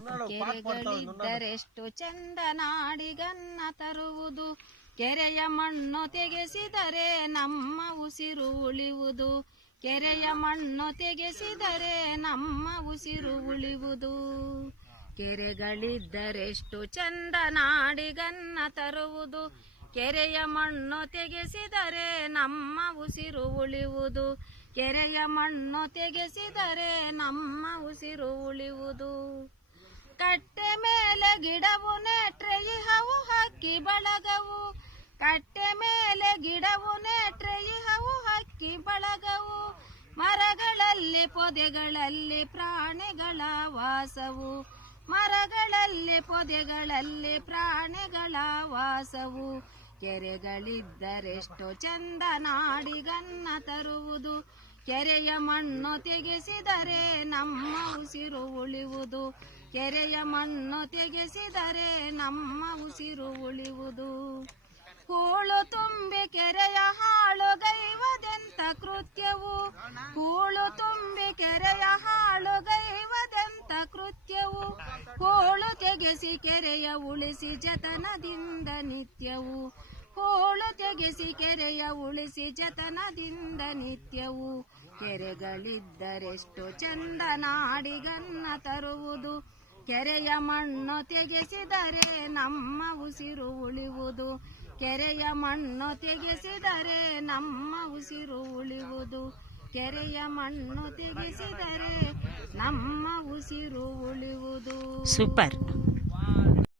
ಕೆರೆಗಳಿದ್ದರೆಷ್ಟು ಚಂದ ನಾಡಿಗನ್ನ ತರುವುದು, ಕೆರೆಯ ಮಣ್ಣು ತೆಗೆಸಿದರೆ ನಮ್ಮ ಉಸಿರು ಉಳಿಯುವುದು, ಕೆರೆಯ ಮಣ್ಣು ತೆಗೆಸಿದರೆ ನಮ್ಮ ಉಸಿರು ಉಳಿಯುವುದು. ಕೆರೆಗಳಿದ್ದರೆಷ್ಟು ಚಂದ ನಾಡಿಗನ್ನ ತರುವುದು, ಕೆರೆಯ ಮಣ್ಣು ತೆಗೆಸಿದರೆ ನಮ್ಮ ಉಸಿರು ಉಳಿಯುವುದು, ಕೆರೆಯ ಮಣ್ಣು ತೆಗೆಸಿದರೆ ನಮ್ಮ ಉಸಿರು ಉಳಿಯುವುದು. ಕಟ್ಟೆ ಮೇಲೆ ಗಿಡವು ನೆಟ್ರೆ ಇಹವು ಹಕ್ಕಿ ಬಳಗವು, ಕಟ್ಟೆ ಮೇಲೆ ಗಿಡವು ನೆಟ್ರೆ ಇಹವು ಹಕ್ಕಿ ಬಳಗವು, ಮರಗಳಲ್ಲಿ ಪೊದೆಗಳಲ್ಲಿ ಪ್ರಾಣಿಗಳ ವಾಸವು, ಮರಗಳಲ್ಲಿ ಪೊದೆಗಳಲ್ಲಿ ಪ್ರಾಣಿಗಳ ವಾಸವು. ಕೆರೆಗಳಿದ್ದರೆಷ್ಟು ಚಂದ ನಾಡಿಗನ್ನ ತರುವುದು, ಕೆರೆಯ ಮಣ್ಣು ತೆಗೆಸಿದರೆ ನಮ್ಮ ಉಸಿರು ಉಳಿಯುವುದು, ಕೆರೆಯ ಮಣ್ಣು ತೆಗೆಸಿದರೆ ನಮ್ಮ ಉಸಿರು ಉಳಿಯುವುದು. ಹೂಳು ತುಂಬಿ ಕೆರೆಯ ಹಾಳುಗೈವದೆಂತ ಕೃತ್ಯವು, ಹೂಳು ತುಂಬಿ ಕೆರೆಯ ಹಾಳುಗೈವದೆಂತ ಕೃತ್ಯವು, ಹೂಳು ತೆಗೆಸಿ ಕೆರೆಯ ಉಳಿಸಿ ಜತನದಿಂದ ನಿತ್ಯವು, ಹೂಳು ತೆಗೆಸಿ ಕೆರೆಯ ಉಳಿಸಿ ಜತನದಿಂದ ನಿತ್ಯವು. ಕೆರೆಗಳಿದ್ದರೆಷ್ಟು ಚಂದ ನಾಡಿಗನ್ನ ತರುವುದು, ಕೆರೆಯ ಮಣ್ಣು ತೆಗೆಸಿದರೆ ನಮ್ಮ ಉಸಿರು ಉಳಿಯುವುದು, ಕೆರೆಯ ಮಣ್ಣು ತೆಗೆಸಿದರೆ ನಮ್ಮ ಉಸಿರು ಉಳಿಯುವುದು, ಕೆರೆಯ ಮಣ್ಣು ತೆಗೆಸಿದರೆ ನಮ್ಮ ಉಸಿರು ಉಳಿಯುವುದು. ಸೂಪರ್.